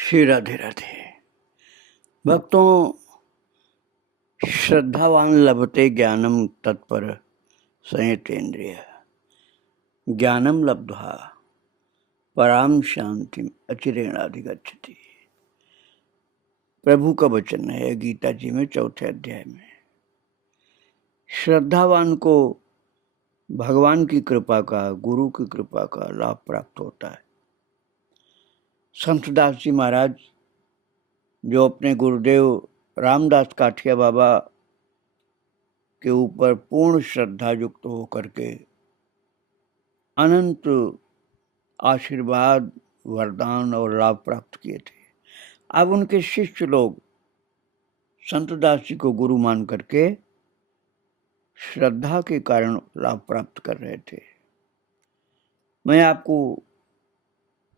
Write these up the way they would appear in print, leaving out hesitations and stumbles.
श्री राधे राधे। भक्तों, श्रद्धावान लभते ज्ञानम तत्पर संयतेन्द्रिय, ज्ञानम लब्ध्वा पराम शांतिम अचिरेणाधिगच्छति। प्रभु का वचन है गीता जी में 4थे अध्याय में। श्रद्धावान को भगवान की कृपा का, गुरु की कृपा का लाभ प्राप्त होता है। संतदास जी महाराज जो अपने गुरुदेव रामदास काठिया बाबा के ऊपर पूर्ण श्रद्धा युक्त होकर के अनंत आशीर्वाद, वरदान और लाभ प्राप्त किए थे, अब उनके शिष्य लोग संतदास जी को गुरु मान करके श्रद्धा के कारण लाभ प्राप्त कर रहे थे। मैं आपको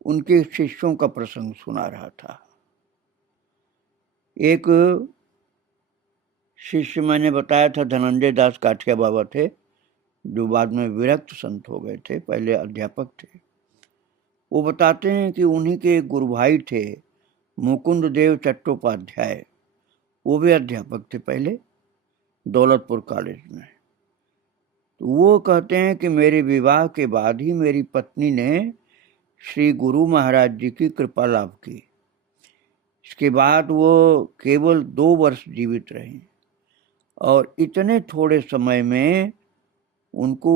उनके शिष्यों का प्रसंग सुना रहा था। एक शिष्य मैंने बताया था धनंजय दास काठिया बाबा थे, जो बाद में विरक्त संत हो गए थे, पहले अध्यापक थे। वो बताते हैं कि उन्हीं के एक गुरु भाई थे मुकुंद देव चट्टोपाध्याय, वो भी अध्यापक थे पहले दौलतपुर कॉलेज में। तो वो कहते हैं कि मेरे विवाह के बाद ही मेरी पत्नी ने श्री गुरु महाराज जी की कृपा लाभ की। इसके बाद वो केवल 2 वर्ष जीवित रही और इतने थोड़े समय में उनको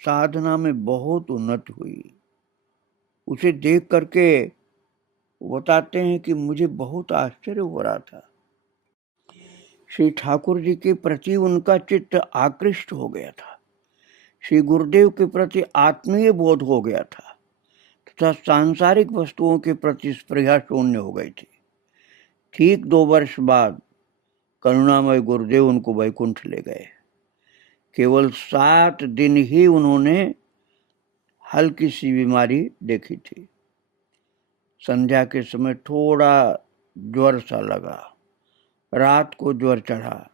साधना में बहुत उन्नति हुई। उसे देख करके बताते हैं कि मुझे बहुत आश्चर्य हो रहा था। श्री ठाकुर जी के प्रति उनका चित्त आकृष्ट हो गया था, श्री गुरुदेव के प्रति आत्मीय बोध हो गया था तथा सांसारिक वस्तुओं के प्रति स्पृहा शून्य हो गई थी। ठीक 2 वर्ष बाद करुणामय गुरुदेव उनको वैकुंठ ले गए। केवल 7 दिन ही उन्होंने हल्की सी बीमारी देखी थी। संध्या के समय थोड़ा ज्वर सा लगा, रात को ज्वर चढ़ा।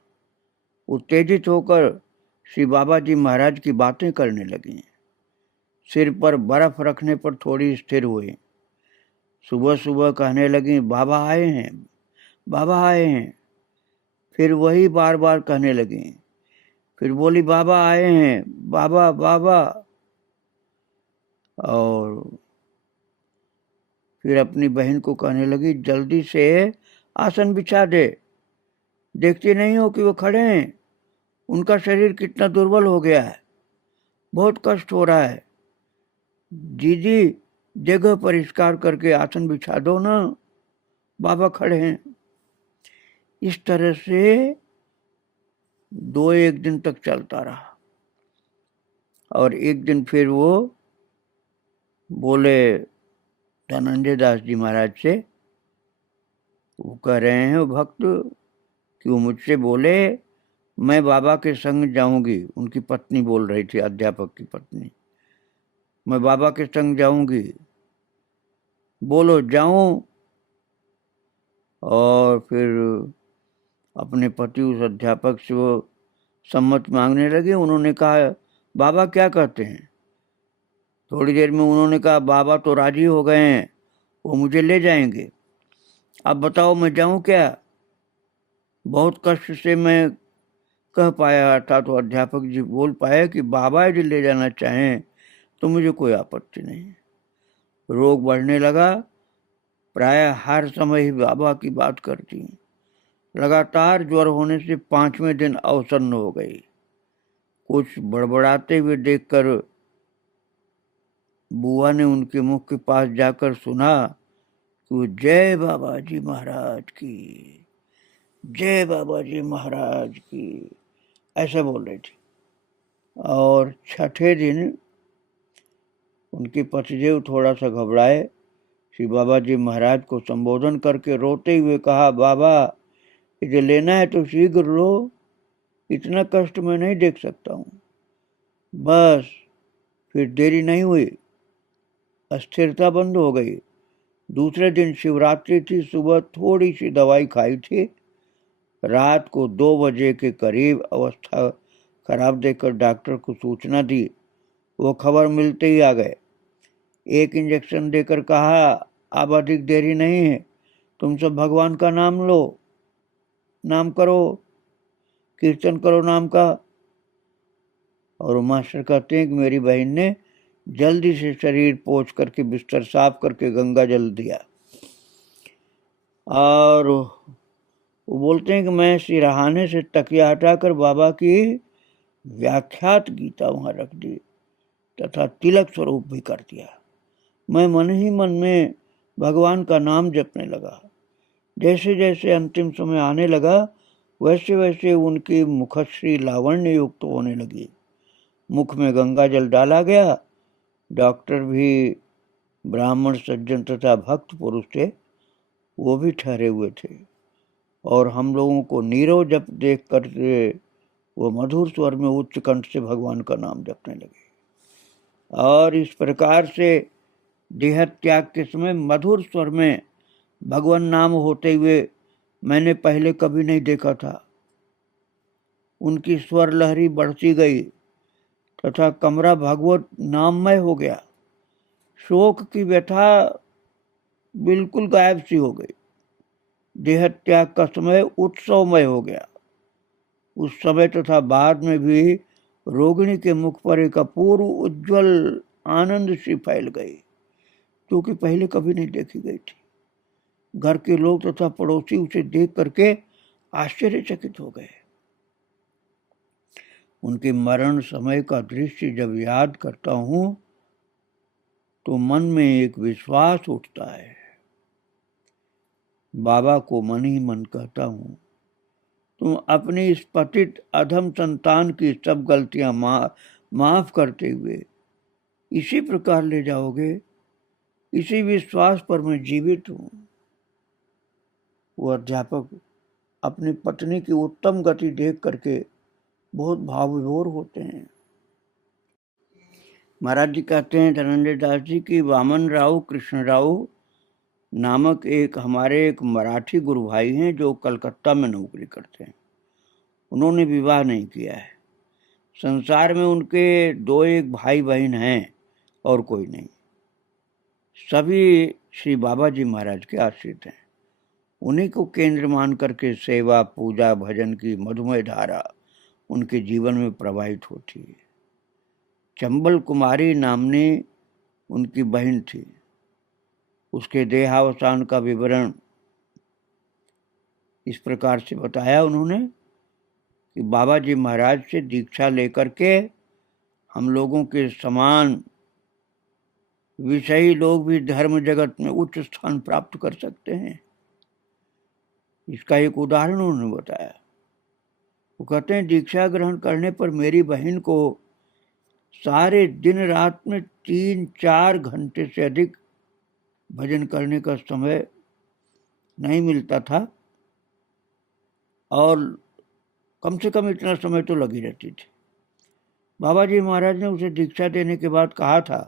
उत्तेजित होकर श्री बाबा जी महाराज की बातें करने लगी। सिर पर बर्फ रखने पर थोड़ी स्थिर हुई। सुबह सुबह कहने लगी, बाबा आए हैं, बाबा आए हैं। फिर वही बार बार कहने लगी। फिर बोली, बाबा आए हैं, बाबा बाबा। और फिर अपनी बहन को कहने लगी, जल्दी से आसन बिछा दे, देखती नहीं हो कि वो खड़े हैं, उनका शरीर कितना दुर्बल हो गया है, बहुत कष्ट हो रहा है। दीदी जगह परिष्कार करके आसन बिछा दो ना, बाबा खड़े हैं। इस तरह से 2-1 दिन तक चलता रहा। और एक दिन फिर वो बोले धनंजय दास जी महाराज से, वो कह रहे हैं वो भक्त कि वो मुझसे बोले मैं बाबा के संग जाऊंगी। उनकी पत्नी बोल रही थी, अध्यापक की पत्नी, मैं बाबा के संग जाऊंगी, बोलो जाऊं। और फिर अपने पति उस अध्यापक से वो सम्मत मांगने लगे। उन्होंने कहा, बाबा क्या कहते हैं? थोड़ी देर में उन्होंने कहा, बाबा तो राजी हो गए हैं, वो मुझे ले जाएंगे, अब बताओ मैं जाऊं क्या? बहुत कष्ट से मैं कह पाया था तो अध्यापक जी बोल पाए कि बाबा यदि ले जाना चाहें तो मुझे कोई आपत्ति नहीं। रोग बढ़ने लगा, प्राय हर समय ही बाबा की बात करती। लगातार ज्वर होने से 5वें दिन अवसन्न हो गई। कुछ बड़बड़ाते हुए देखकर बुआ ने उनके मुख के पास जाकर सुना कि वो जय बाबा जी महाराज की, जय बाबा जी महाराज की, ऐसा बोल रही थी। और 6ठे दिन उनके पतिदेव थोड़ा सा घबराए। श्री बाबा जी महाराज को संबोधन करके रोते हुए कहा, बाबा इसे लेना है तो शीघ्र लो, इतना कष्ट मैं नहीं देख सकता हूँ। बस फिर देरी नहीं हुई, अस्थिरता बंद हो गई। दूसरे दिन शिवरात्रि थी, सुबह थोड़ी सी दवाई खाई थी, रात को 2 बजे के करीब अवस्था खराब देखकर डॉक्टर को सूचना दी। वो खबर मिलते ही आ गए। एक इंजेक्शन देकर कहा, अब अधिक देरी नहीं है, तुम सब भगवान का नाम लो, नाम करो, कीर्तन करो नाम का। और मास्टर कहते हैं कि मेरी बहन ने जल्दी से शरीर पोंछ करके बिस्तर साफ करके गंगा जल दिया। और वो बोलते हैं कि मैं सिरहाने से तकिया हटाकर बाबा की व्याख्यात गीता वहां रख दी तथा तिलक स्वरूप भी कर दिया। मैं मन ही मन में भगवान का नाम जपने लगा। जैसे जैसे अंतिम समय आने लगा वैसे वैसे उनकी मुखश्री लावण्य युक्त होने लगी। मुख में गंगा जल डाला गया। डॉक्टर भी ब्राह्मण सज्जन तथा भक्त पुरुष थे, वो भी ठहरे हुए थे और हम लोगों को नीरव जप देख कर वो मधुर स्वर में उच्च कंठ से भगवान का नाम जपने लगे। और इस प्रकार से देह त्याग के समय मधुर स्वर में भगवान नाम होते हुए मैंने पहले कभी नहीं देखा था। उनकी स्वर लहरी बढ़ती गई तथा कमरा भगवत नाममय हो गया। शोक की व्यथा बिल्कुल गायब सी हो गई। देह त्याग का समय उत्सवमय हो गया। उस समय तथा बाद में भी रोगिणी के मुख पर एक अपूर्व उज्जवल आनंद सी फैल गई, जो कि पहले कभी नहीं देखी गई थी। घर के लोग तथा पड़ोसी उसे देख करके आश्चर्यचकित हो गए। उनके मरण समय का दृश्य जब याद करता हूं तो मन में एक विश्वास उठता है। बाबा को मन ही मन कहता हूं, तुम अपनी इस पतित अधम संतान की सब गलतियां माफ करते हुए इसी प्रकार ले जाओगे। इसी विश्वास पर मैं जीवित हूं। वो अध्यापक अपनी पत्नी की उत्तम गति देख करके बहुत भाव विभोर होते हैं। महाराज जी कहते हैं धनंजय दास जी की वामन राव कृष्ण राव नामक हमारे एक मराठी गुरु भाई हैं जो कलकत्ता में नौकरी करते हैं। उन्होंने विवाह नहीं किया है। संसार में उनके एक भाई बहन हैं और कोई नहीं। सभी श्री बाबा जी महाराज के आश्रित हैं। उन्हीं को केंद्र मान करके सेवा पूजा भजन की मधुमय धारा उनके जीवन में प्रवाहित होती है। चंबल कुमारी नामनी उनकी बहन थी। उसके देहावसान का विवरण इस प्रकार से बताया उन्होंने कि बाबा जी महाराज से दीक्षा लेकर के हम लोगों के समान विषयी लोग भी धर्म जगत में उच्च स्थान प्राप्त कर सकते हैं। इसका एक उदाहरण उन्होंने बताया। वो कहते हैं दीक्षा ग्रहण करने पर मेरी बहन को सारे दिन रात में 3-4 घंटे से अधिक भजन करने का समय नहीं मिलता था और कम से कम इतना समय तो लगी रहती थी। बाबा जी महाराज ने उसे दीक्षा देने के बाद कहा था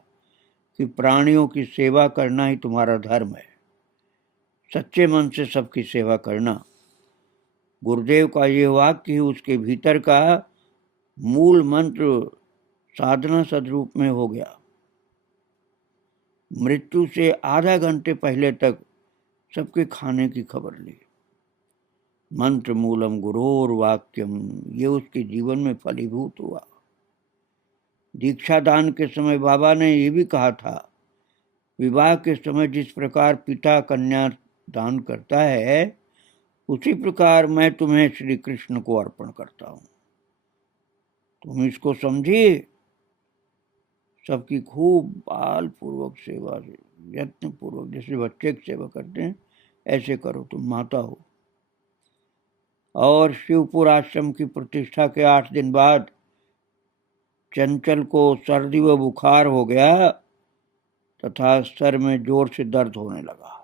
कि प्राणियों की सेवा करना ही तुम्हारा धर्म है। सच्चे मन से सबकी सेवा करना। गुरुदेव का ये वाक्य ही उसके भीतर का मूल मंत्र साधना सदरूप में हो गया। मृत्यु से आधा घंटे पहले तक सबके खाने की खबर ली। मंत्र मूलम गुरोर वाक्यम, ये उसके जीवन में फलीभूत हुआ। दीक्षा दान के समय बाबा ने ये भी कहा था, विवाह के समय जिस प्रकार पिता कन्या दान करता है उसी प्रकार मैं तुम्हें श्री कृष्ण को अर्पण करता हूं। तुम इसको समझिए। सबकी खूब बाल पूर्वक सेवा से यत्न पूर्वक, जैसे बच्चे की सेवा करते हैं ऐसे करो, तुम माता हो। और शिवपुर आश्रम की प्रतिष्ठा के 8 दिन बाद चंचल को सर्दी व बुखार हो गया तथा सर में जोर से दर्द होने लगा।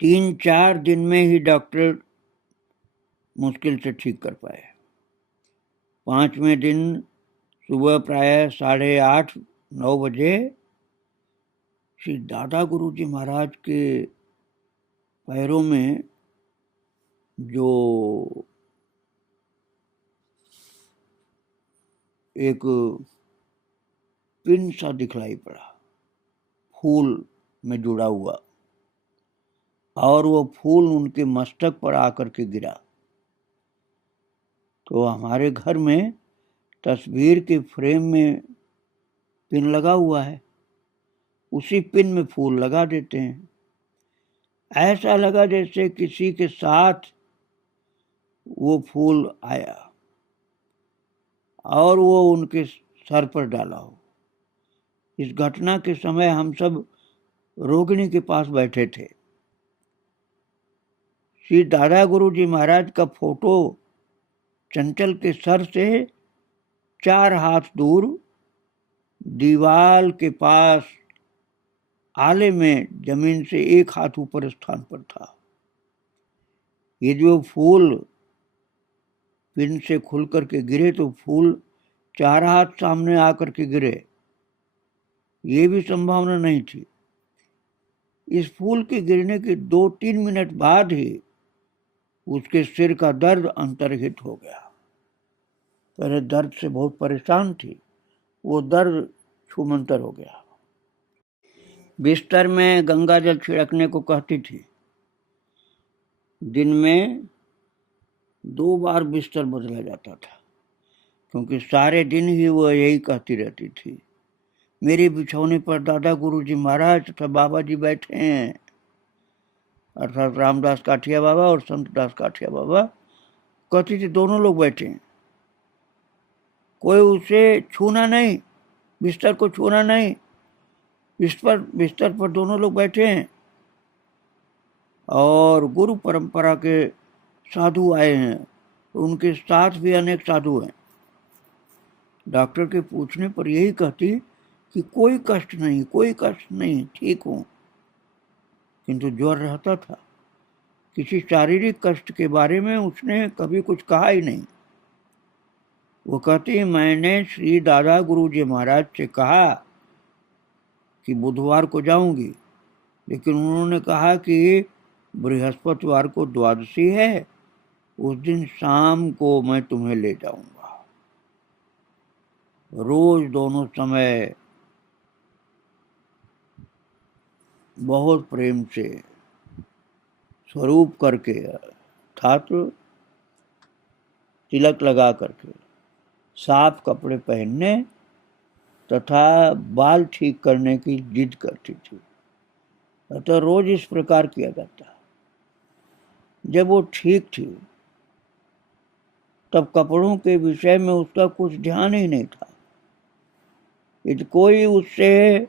3-4 दिन में ही डॉक्टर मुश्किल से ठीक कर पाए। 5वें दिन सुबह प्राय 8:30-9 बजे श्री दादा गुरु जी महाराज के पैरों में जो एक पिन सा दिखलाई पड़ा। फूल में जुड़ा हुआ, और वो फूल उनके मस्तक पर आकर के गिरा। तो हमारे घर में तस्वीर के फ्रेम में पिन लगा हुआ है, उसी पिन में फूल लगा देते हैं। ऐसा लगा जैसे किसी के साथ वो फूल आया और वो उनके सर पर डाला हो। इस घटना के समय हम सब रोगिणी के पास बैठे थे। श्री दादा गुरु जी महाराज का फोटो चंचल के सर से 4 हाथ दूर दीवाल के पास आले में जमीन से 1 हाथ ऊपर स्थान पर था। ये जो फूल पिन से खुल करके गिरे तो फूल 4 हाथ सामने आकर के गिरे, ये भी संभावना नहीं थी। इस फूल के गिरने के 2-3 मिनट बाद ही उसके सिर का दर्द अंतर्हित हो गया। पहले दर्द से बहुत परेशान थी, वो दर्द छूमंतर हो गया। बिस्तर में गंगा जल छिड़कने को कहती थी। दिन में 2 बार बिस्तर बदला जाता था, क्योंकि सारे दिन ही वो यही कहती रहती थी। मेरे बिछौने पर दादा गुरु जी महाराज तथा बाबा जी बैठे हैं, अर्थात रामदास काठिया बाबा और संत दास काठिया बाबा। कहती थी दोनों लोग बैठे हैं, कोई उसे छूना नहीं, बिस्तर को छूना नहीं, बिस्तर पर दोनों लोग बैठे हैं। और गुरु परंपरा के साधु आए हैं, उनके साथ भी अनेक साधु हैं। डॉक्टर के पूछने पर यही कहती कि कोई कष्ट नहीं, कोई कष्ट नहीं, ठीक हूं। किंतु ज्वर रहता था। किसी शारीरिक कष्ट के बारे में उसने कभी कुछ कहा ही नहीं। वो कहती, मैंने श्री दादा गुरु जी महाराज से कहा कि बुधवार को जाऊंगी, लेकिन उन्होंने कहा कि बृहस्पतिवार को द्वादशी है, उस दिन शाम को मैं तुम्हें ले जाऊंगा। रोज दोनों समय बहुत प्रेम से स्वरूप करके अर्थात तिलक लगा करके साफ कपड़े पहनने तथा बाल ठीक करने की जिद करती थी। अतः रोज इस प्रकार किया जाता। जब वो ठीक थी तब कपड़ों के विषय में उसका कुछ ध्यान ही नहीं था। यदि कोई उससे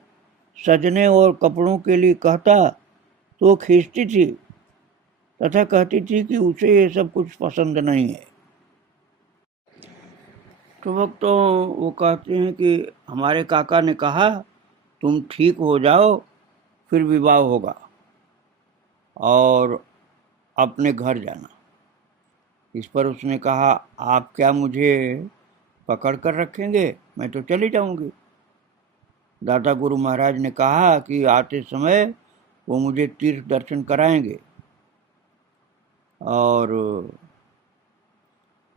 सजने और कपड़ों के लिए कहता तो खींचती थी तथा कहती थी कि उसे ये सब कुछ पसंद नहीं है। तो वक्त तो वो कहते हैं कि हमारे काका ने कहा तुम ठीक हो जाओ फिर विवाह होगा और अपने घर जाना। इस पर उसने कहा, आप क्या मुझे पकड़ कर रखेंगे, मैं तो चली जाऊंगी। दादा गुरु महाराज ने कहा कि आते समय वो मुझे तीर्थ दर्शन कराएंगे और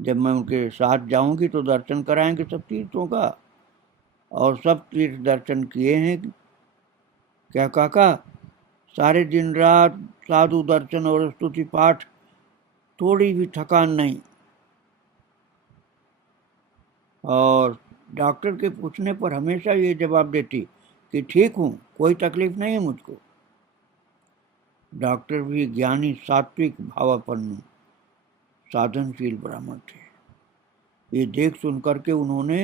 जब मैं उनके साथ जाऊंगी तो दर्शन कराएंगे सब तीर्थों का। और सब तीर्थ दर्शन किए हैं क्या काका, सारे दिन रात साधु दर्शन और स्तुति पाठ, थोड़ी भी थकान नहीं। और डॉक्टर के पूछने पर हमेशा ये जवाब देती कि ठीक हूँ, कोई तकलीफ नहीं है मुझको। डॉक्टर भी ज्ञानी, सात्विक, भावापन्न, साधनशील ब्राह्मण थे। ये देख सुन करके उन्होंने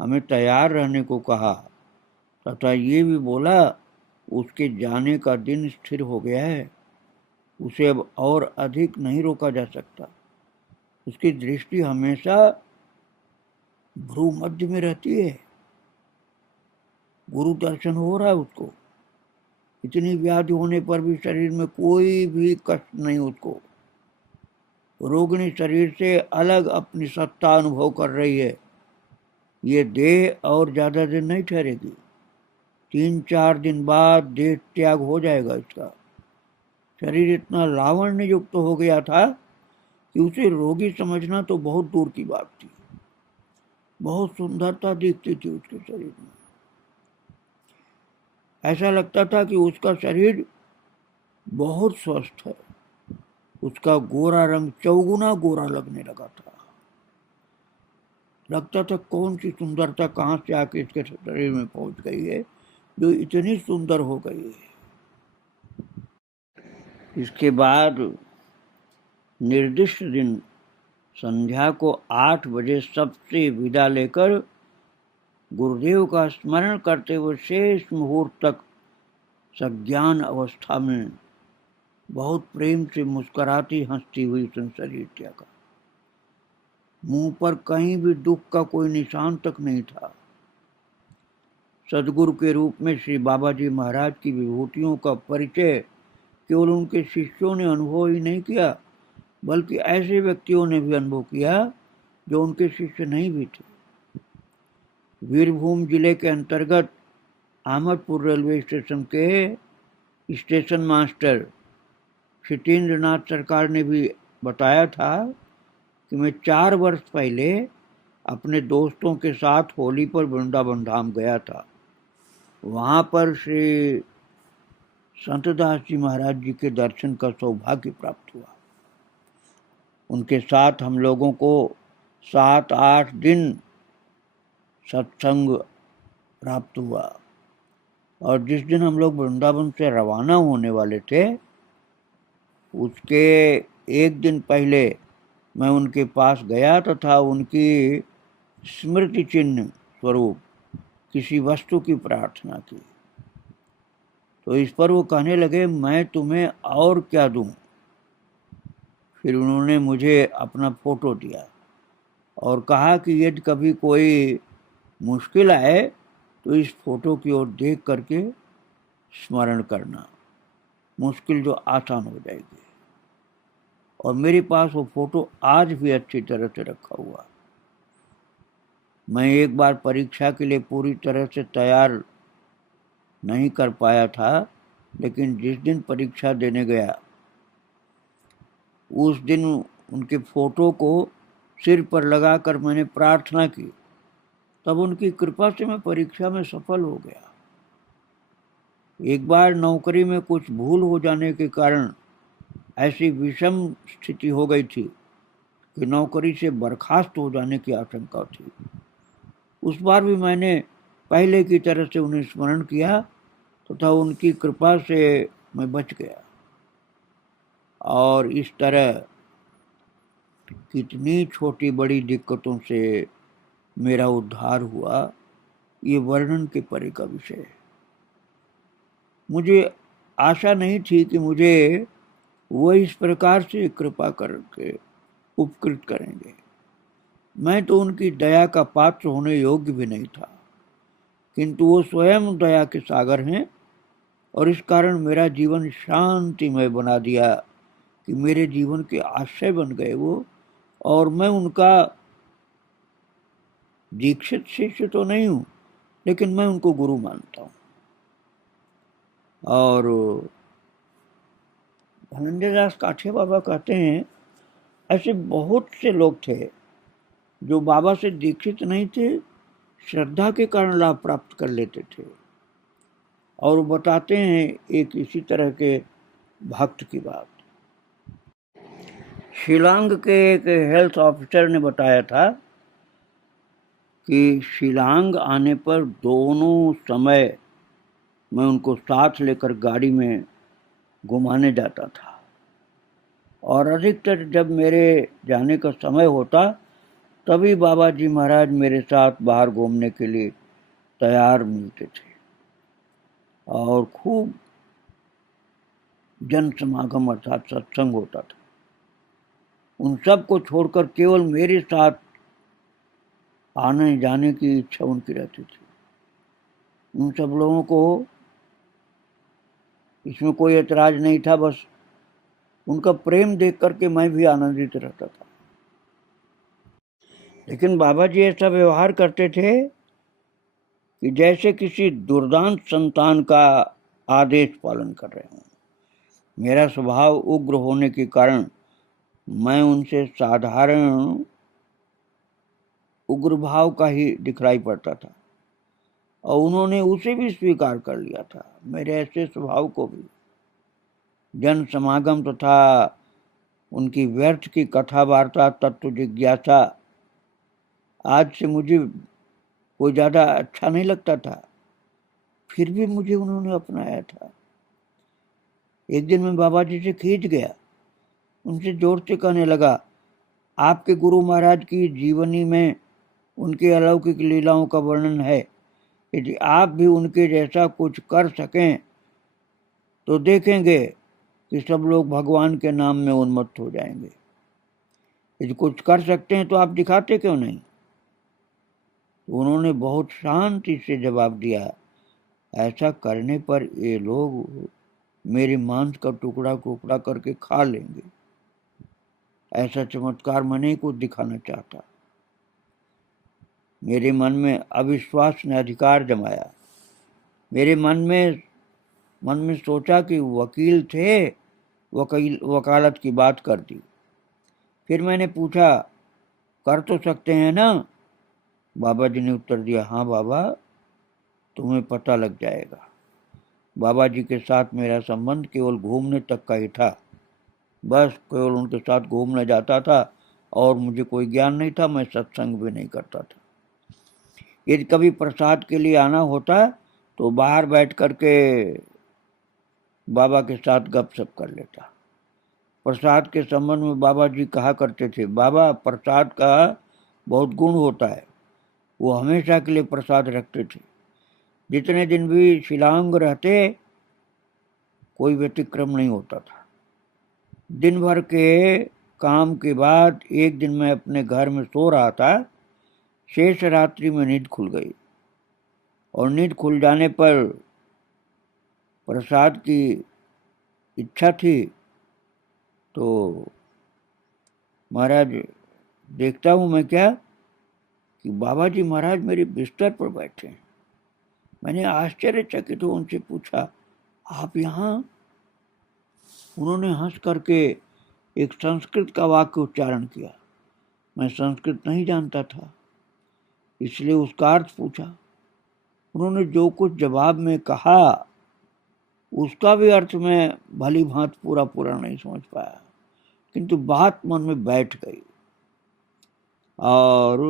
हमें तैयार रहने को कहा तथा ये भी बोला उसके जाने का दिन स्थिर हो गया है, उसे अब और अधिक नहीं रोका जा सकता। उसकी दृष्टि हमेशा भ्रू मध्य में रहती है, गुरु दर्शन हो रहा है उसको। इतनी व्याधि होने पर भी शरीर में कोई भी कष्ट नहीं उसको। रोगिणी शरीर से अलग अपनी सत्ता अनुभव कर रही है। ये देह और ज्यादा दिन नहीं ठहरेगी, 3-4 दिन बाद देह त्याग हो जाएगा इसका। शरीर इतना लावण्य युक्त हो गया था कि उसे रोगी समझना तो बहुत दूर की बात थी। बहुत सुंदरता दिखती थी उसके शरीर में। ऐसा लगता था कि उसका शरीर बहुत स्वस्थ है। उसका गोरा रंग चौगुना गोरा लगने लगा था। लगता था कौन सी सुंदरता कहाँ से आके इसके शरीर में पहुंच गई है जो इतनी सुंदर हो गई है। इसके बाद निर्दिष्ट दिन संध्या को 8 बजे सबसे विदा लेकर गुरुदेव का स्मरण करते हुए शेष मुहूर्त तक सज्ञान अवस्था में बहुत प्रेम से मुस्कुराती हंसती हुई संसारी त्यागा। मुंह पर कहीं भी दुख का कोई निशान तक नहीं था। सदगुरु के रूप में श्री बाबा जी महाराज की विभूतियों का परिचय केवल उनके शिष्यों ने अनुभव ही नहीं किया, बल्कि ऐसे व्यक्तियों ने भी अनुभव किया जो उनके शिष्य नहीं भी थे। वीरभूम जिले के अंतर्गत अहमदपुर रेलवे स्टेशन के स्टेशन मास्टर क्षितेंद्र नाथ सरकार ने भी बताया था कि मैं 4 वर्ष पहले अपने दोस्तों के साथ होली पर वृंदावन धाम गया था। वहाँ पर श्री संतदास जी महाराज जी के दर्शन का सौभाग्य प्राप्त हुआ। उनके साथ हम लोगों को 7-8 दिन सत्संग प्राप्त हुआ और जिस दिन हम लोग वृंदावन से रवाना होने वाले थे उसके एक दिन पहले मैं उनके पास गया तथा उनकी स्मृति चिन्ह स्वरूप किसी वस्तु की प्रार्थना की। तो इस पर वो कहने लगे, मैं तुम्हें और क्या दूं। फिर उन्होंने मुझे अपना फोटो दिया और कहा कि यदि कभी कोई मुश्किल आए तो इस फोटो की ओर देख करके स्मरण करना, मुश्किल जो आसान हो जाएगी। और मेरे पास वो फोटो आज भी अच्छी तरह से रखा हुआ। मैं एक बार परीक्षा के लिए पूरी तरह से तैयार नहीं कर पाया था, लेकिन जिस दिन परीक्षा देने गया उस दिन उनके फोटो को सिर पर लगाकर मैंने प्रार्थना की, तब उनकी कृपा से मैं परीक्षा में सफल हो गया। एक बार नौकरी में कुछ भूल हो जाने के कारण ऐसी विषम स्थिति हो गई थी कि नौकरी से बर्खास्त हो जाने की आशंका थी। उस बार भी मैंने पहले की तरह से उन्हें स्मरण किया तथा उनकी कृपा से मैं बच गया। और इस तरह कितनी छोटी बड़ी दिक्कतों से मेरा उद्धार हुआ, ये वर्णन के परे का विषय है। मुझे आशा नहीं थी कि मुझे वो इस प्रकार से कृपा करके उपकृत करेंगे। मैं तो उनकी दया का पात्र होने योग्य भी नहीं था, किंतु वो स्वयं दया के सागर हैं और इस कारण मेरा जीवन शांतिमय बना दिया कि मेरे जीवन के आश्रय बन गए वो। और मैं उनका दीक्षित शिष्य तो नहीं हूँ, लेकिन मैं उनको गुरु मानता हूँ। और धनंजय दास काठिया बाबा कहते हैं ऐसे बहुत से लोग थे जो बाबा से दीक्षित नहीं थे, श्रद्धा के कारण लाभ प्राप्त कर लेते थे। और बताते हैं एक इसी तरह के भक्त की बात। शिलांग के एक हेल्थ ऑफिसर ने बताया था कि शिलांग आने पर दोनों समय मैं उनको साथ लेकर गाड़ी में घुमाने जाता था और अधिकतर जब मेरे जाने का समय होता तभी बाबा जी महाराज मेरे साथ बाहर घूमने के लिए तैयार मिलते थे और खूब जन समागम अर्थात सत्संग होता था। उन सब को छोड़कर केवल मेरे साथ आने जाने की इच्छा उनकी रहती थी। उन सब लोगों को इसमें कोई ऐतराज नहीं था, बस उनका प्रेम देख करके मैं भी आनंदित रहता था। लेकिन बाबा जी ऐसा व्यवहार करते थे कि जैसे किसी दुर्दांत संतान का आदेश पालन कर रहे हों। मेरा स्वभाव उग्र होने के कारण मैं उनसे साधारण उग्र भाव का ही दिखलाई पड़ता था। और उन्होंने उसे भी स्वीकार कर लिया था, मेरे ऐसे स्वभाव को भी। जन समागम तथा उनकी व्यर्थ की कथा वार्ता, तत्व जिज्ञासा आज से मुझे कोई ज़्यादा अच्छा नहीं लगता था, फिर भी मुझे उन्होंने अपनाया था। एक दिन मैं बाबा जी से खींच गया, उनसे जोर से कहने लगा, आपके गुरु महाराज की जीवनी में उनकी अलौकिक लीलाओं का वर्णन है। यदि आप भी उनके जैसा कुछ कर सकें तो देखेंगे कि सब लोग भगवान के नाम में उन्मत्त हो जाएंगे। यदि कुछ कर सकते हैं तो आप दिखाते क्यों नहीं? उन्होंने बहुत शांति से जवाब दिया, ऐसा करने पर ये लोग मेरे मांस का टुकड़ा टुकड़ा करके खा लेंगे। ऐसा चमत्कार मैं नहीं कुछ दिखाना चाहता। मेरे मन में अविश्वास ने अधिकार जमाया। मेरे मन में सोचा कि वकील थे, वकालत की बात कर दी। फिर मैंने पूछा, कर तो सकते हैं ना? बाबा जी ने उत्तर दिया, हाँ बाबा, तुम्हें पता लग जाएगा। बाबा जी के साथ मेरा संबंध केवल घूमने तक का ही था। बस केवल उनके साथ घूमने जाता था और मुझे कोई ज्ञान नहीं था, मैं सत्संग भी नहीं करता था। यदि कभी प्रसाद के लिए आना होता तो बाहर बैठ करके बाबा के साथ गपशप कर लेता। प्रसाद के संबंध में बाबा जी कहा करते थे, बाबा प्रसाद का बहुत गुण होता है। वो हमेशा के लिए प्रसाद रखते थे। जितने दिन भी शिलांग रहते कोई व्यतिक्रम नहीं होता था। दिन भर के काम के बाद एक दिन मैं अपने घर में सो रहा था। शेष रात्रि में नींद खुल गई और नींद खुल जाने पर प्रसाद की इच्छा थी तो महाराज देखता हूँ मैं क्या कि बाबा जी महाराज मेरे बिस्तर पर बैठे हैं। मैंने आश्चर्यचकित हो उनसे पूछा, आप यहाँ? उन्होंने हंस करके एक संस्कृत का वाक्य उच्चारण किया। मैं संस्कृत नहीं जानता था, इसलिए उसका अर्थ पूछा। उन्होंने जो कुछ जवाब में कहा उसका भी अर्थ मैं भली भांति पूरा नहीं समझ पाया, किंतु बात मन में बैठ गई। और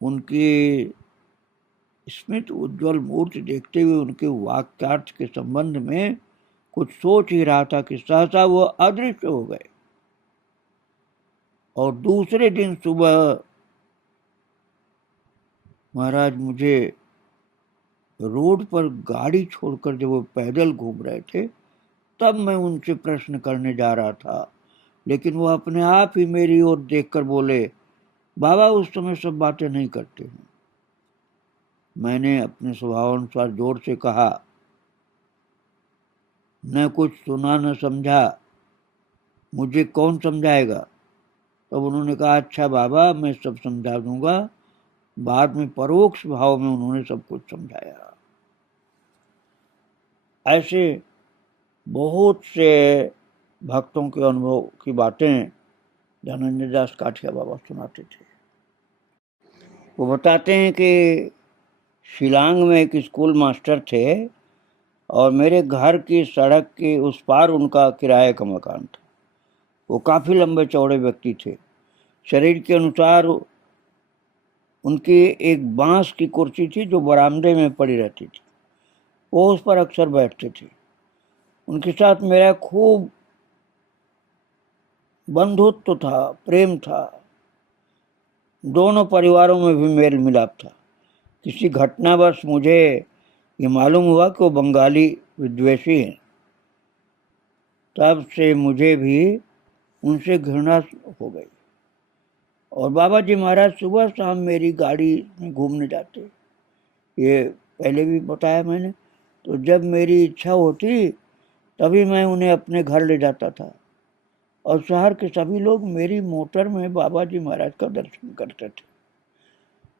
उनकी स्मित उज्जवल मूर्ति देखते हुए उनके वाक्यार्थ के संबंध में कुछ सोच ही रहा था कि सहसा वो अदृश्य हो गए। और दूसरे दिन सुबह महाराज मुझे रोड पर गाड़ी छोड़कर जब वो पैदल घूम रहे थे तब मैं उनसे प्रश्न करने जा रहा था, लेकिन वो अपने आप ही मेरी ओर देखकर बोले, बाबा उस समय सब बातें नहीं करते हैं। मैंने अपने स्वभाव अनुसार जोर से कहा, न कुछ सुना न समझा, मुझे कौन समझाएगा? तब उन्होंने कहा, अच्छा बाबा मैं सब समझा दूंगा। बाद में परोक्ष भाव में उन्होंने सब कुछ समझाया। ऐसे बहुत से भक्तों के अनुभव की बातें धनंजय दास काठिया बाबा सुनाते थे। वो बताते हैं कि शिलांग में एक स्कूल मास्टर थे और मेरे घर की सड़क के उस पार उनका किराए का मकान था। वो काफ़ी लंबे चौड़े व्यक्ति थे। शरीर के अनुसार उनकी एक बांस की कुर्सी थी जो बरामदे में पड़ी रहती थी। वो उस पर अक्सर बैठते थे। उनके साथ मेरा खूब बंधुत्व था, प्रेम था। दोनों परिवारों में भी मेल मिलाप था। किसी घटनावश मुझे ये मालूम हुआ कि वो बंगाली विद्वेषी हैं। तब से मुझे भी उनसे घृणा हो गई। और बाबा जी महाराज सुबह शाम मेरी गाड़ी में घूमने जाते, ये पहले भी बताया मैंने। तो जब मेरी इच्छा होती तभी मैं उन्हें अपने घर ले जाता था और शहर के सभी लोग मेरी मोटर में बाबा जी महाराज का दर्शन करते थे,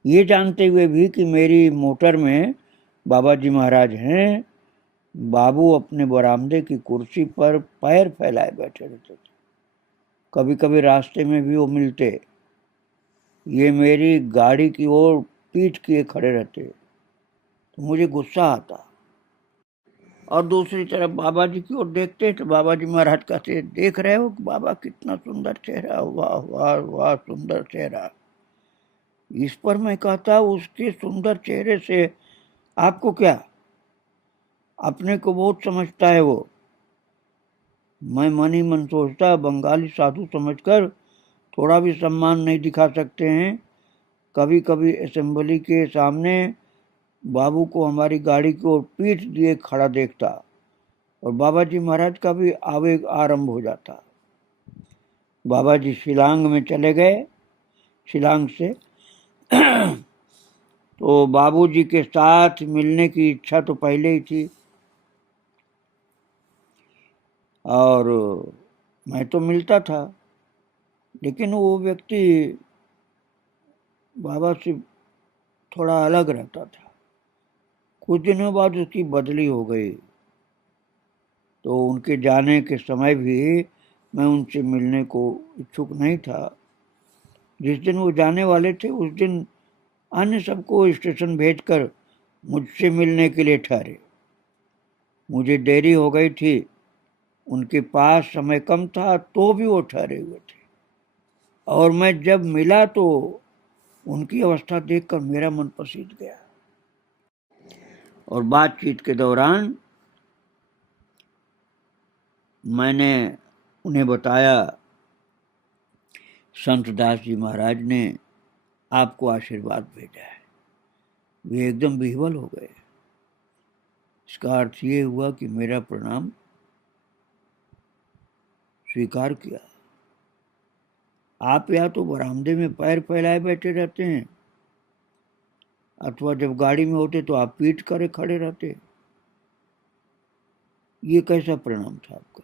ये जानते हुए भी कि मेरी मोटर में बाबा जी महाराज हैं। बाबू अपने बरामदे की कुर्सी पर पैर फैलाए बैठे रहते थे। कभी कभी रास्ते में भी वो मिलते। ये मेरी गाड़ी की ओर पीठ किए खड़े रहते। तो मुझे गुस्सा आता। और दूसरी तरफ बाबा जी की ओर देखते तो बाबा जी महाराज कहते, देख रहे हो बाबा कितना सुंदर चेहरा, वाह वाह वाह सुंदर चेहरा। इस पर मैं कहता, उसके सुंदर चेहरे से आपको क्या, अपने को बहुत समझता है वो। मैं मन ही मन सोचता, बंगाली साधु समझकर थोड़ा भी सम्मान नहीं दिखा सकते हैं। कभी कभी असेंबली के सामने बाबू को हमारी गाड़ी को पीठ दिए खड़ा देखता और बाबा जी महाराज का भी आवेग आरंभ हो जाता। बाबा जी शिलांग में चले गए, शिलांग से तो बाबूजी के साथ मिलने की इच्छा तो पहले ही थी और मैं तो मिलता था, लेकिन वो व्यक्ति बाबा से थोड़ा अलग रहता था। कुछ दिनों बाद उसकी बदली हो गई, तो उनके जाने के समय भी मैं उनसे मिलने को इच्छुक नहीं था। जिस दिन वो जाने वाले थे उस दिन अन्य सबको स्टेशन भेजकर मुझसे मिलने के लिए ठहरे। मुझे देरी हो गई थी, उनके पास समय कम था तो भी वो ठहरे हुए थे, और मैं जब मिला तो उनकी अवस्था देखकर मेरा मन पसीज गया। और बातचीत के दौरान मैंने उन्हें बताया, संत दास जी महाराज ने आपको आशीर्वाद भेजा है। वे एकदम विह्वल हो गए। इसका अर्थ ये हुआ कि मेरा प्रणाम स्वीकार किया। आप या तो बरामदे में पैर फैलाए बैठे रहते हैं, अथवा जब गाड़ी में होते तो आप पीठ करे खड़े रहते। ये कैसा प्रणाम था आपका?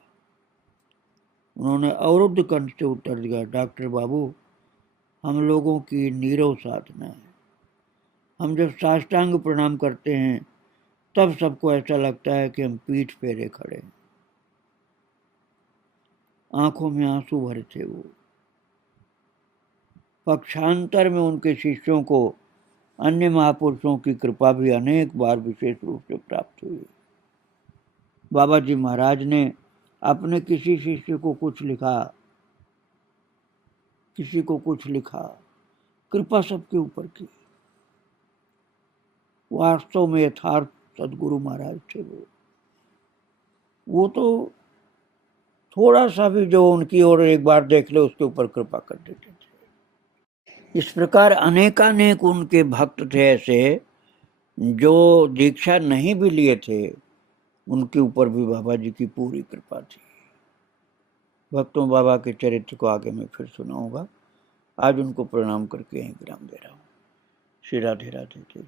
उन्होंने अवरुद्ध कंठ से उत्तर दिया, डॉक्टर बाबू, हम लोगों की नीरव साधना है। हम जब साष्टांग प्रणाम करते हैं तब सबको ऐसा लगता है कि हम पीठ फेरे खड़े हैं। आंखों में आंसू भरे थे वो। पक्षांतर में उनके शिष्यों को अन्य महापुरुषों की कृपा भी अनेक बार विशेष रूप से प्राप्त हुई। बाबा जी महाराज ने अपने किसी शिष्य को कुछ लिखा, किसी को कुछ लिखा, कृपा सबके ऊपर की। वास्तव में यथार्थ सदगुरु महाराज थे वो तो थोड़ा सा भी जो उनकी ओर एक बार देख ले उसके ऊपर कृपा कर देते थे। इस प्रकार अनेकानेक उनके भक्त थे ऐसे जो दीक्षा नहीं भी लिए थे, उनके ऊपर भी बाबा जी की पूरी कृपा थी। भक्तों, बाबा के चरित्र को आगे मैं फिर सुनाऊंगा। आज उनको प्रणाम करके यहीं विराम दे रहा हूँ। श्री राधे राधे।